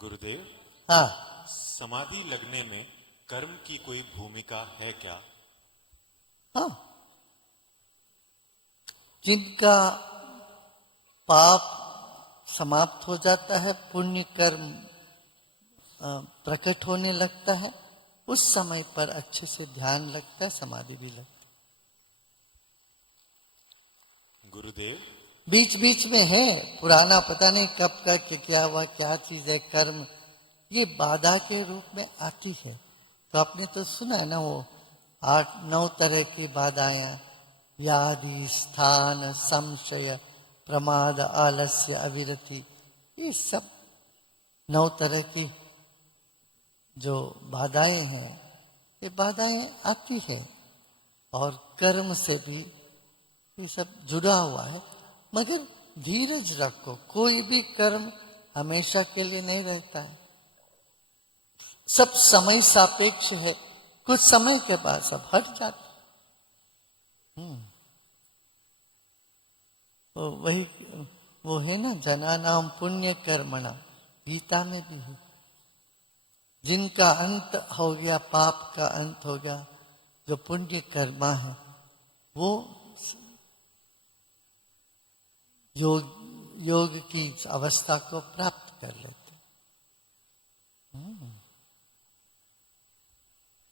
गुरुदेव, हाँ समाधि लगने में कर्म की कोई भूमिका है क्या? हाँ, जिनका पाप समाप्त हो जाता है, पुण्य कर्म प्रकट होने लगता है, उस समय पर अच्छे से ध्यान लगता है, समाधि भी लगती गुरुदेव, है। बीच बीच में है पुराना, पता नहीं कब का क्या हुआ, क्या चीज है कर्म, ये बाधा के रूप में आती है। तो आपने तो सुना है ना, वो 8-9 तरह की बाधाएं, व्याधि, स्थान, संशय, प्रमाद, आलस्य, अविरति, ये सब 9 तरह की जो बाधाएं हैं, ये बाधाएं आती है और कर्म से भी ये सब जुड़ा हुआ है। मगर धीरज रखो, कोई भी कर्म हमेशा के लिए नहीं रहता है, सब समय सापेक्ष है, कुछ समय के बाद सब हट जाते। तो वही वो है ना, जना नाम पुण्य कर्मणा, गीता में भी है। जिनका अंत हो गया, पाप का अंत हो गया, जो पुण्य कर्मा है, वो योग की अवस्था को प्राप्त कर लेते।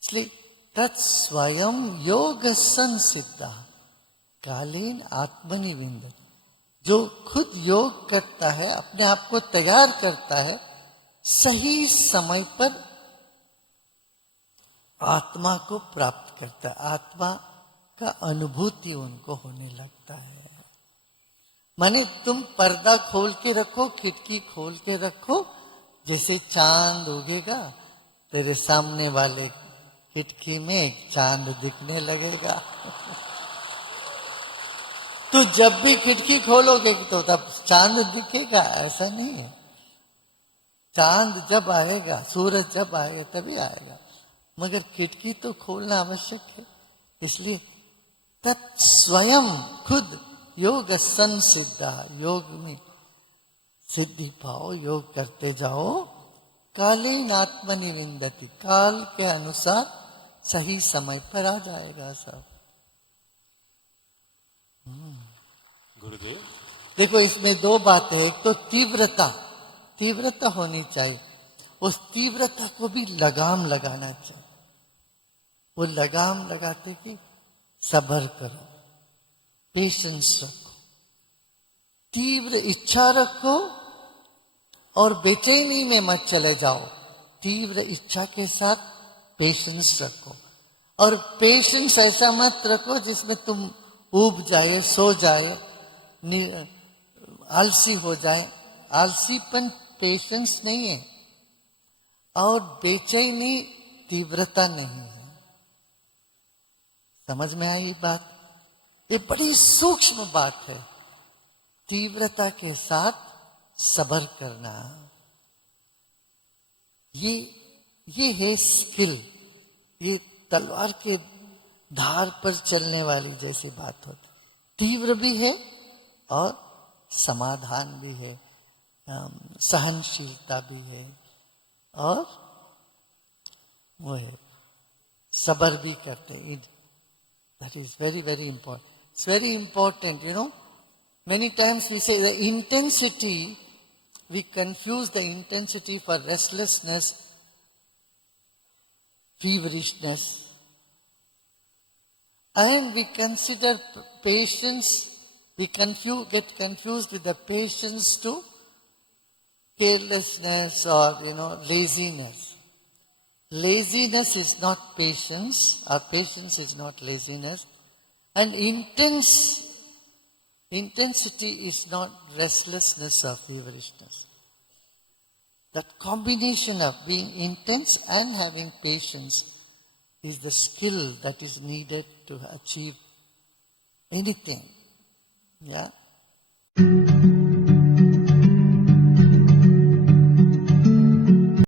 इसलिए तत्स्वयं योग संसिद्धा कालीन आत्मनिविंद, जो खुद योग करता है, अपने आप को तैयार करता है, सही समय पर आत्मा को प्राप्त करता है, आत्मा का अनुभूति उनको होने लगता है। माने तुम पर्दा खोल के रखो, खिड़की खोल के रखो, जैसे चांद उगेगा तेरे सामने वाले खिड़की में एक चांद दिखने लगेगा। तो जब भी खिड़की खोलोगे तो तब चांद दिखेगा, ऐसा नहीं है। चांद जब आएगा, सूरज जब आएगा तभी आएगा, मगर खिड़की तो खोलना आवश्यक है। इसलिए तत्स्वयं खुद योग संसिद्धा, योग में सिद्धि पाओ, योग करते जाओ, कालीन आत्मनिविंदति, काल के अनुसार सही समय पर आ जाएगा सब। गुरुदेव, देखो इसमें 2 बातें हैं, एक तो तीव्रता होनी चाहिए, उस तीव्रता को भी लगाम लगाना चाहिए। वो लगाम लगाते कि सब्र करो, पेशेंस रखो, तीव्र इच्छा रखो और बेचैनी में मत चले जाओ। तीव्र इच्छा के साथ पेशेंस रखो, और पेशेंस ऐसा मत रखो जिसमें तुम ऊब जाए, सो जाए, आलसी हो जाए। आलसीपन पेशेंस नहीं है, और बेचैनी तीव्रता नहीं है। समझ में आई बात? ये बड़ी सूक्ष्म बात है, तीव्रता के साथ सब्र करना। ये है स्किल, ये तलवार के धार पर चलने वाली जैसी बात होती। तीव्र भी है और समाधान भी है, सहनशीलता भी है, और वो है सब्र भी करते हैं। That is very, very important. It's very important, you know. Many times we say the intensity, we confuse the intensity for restlessness, feverishness, and we consider patience, we get confused with the patience to carelessness or, laziness. Laziness is not patience, or patience is not laziness, and intensity is not restlessness or feverishness. That combination of being intense and having patience is the skill that is needed to achieve anything. Yeah.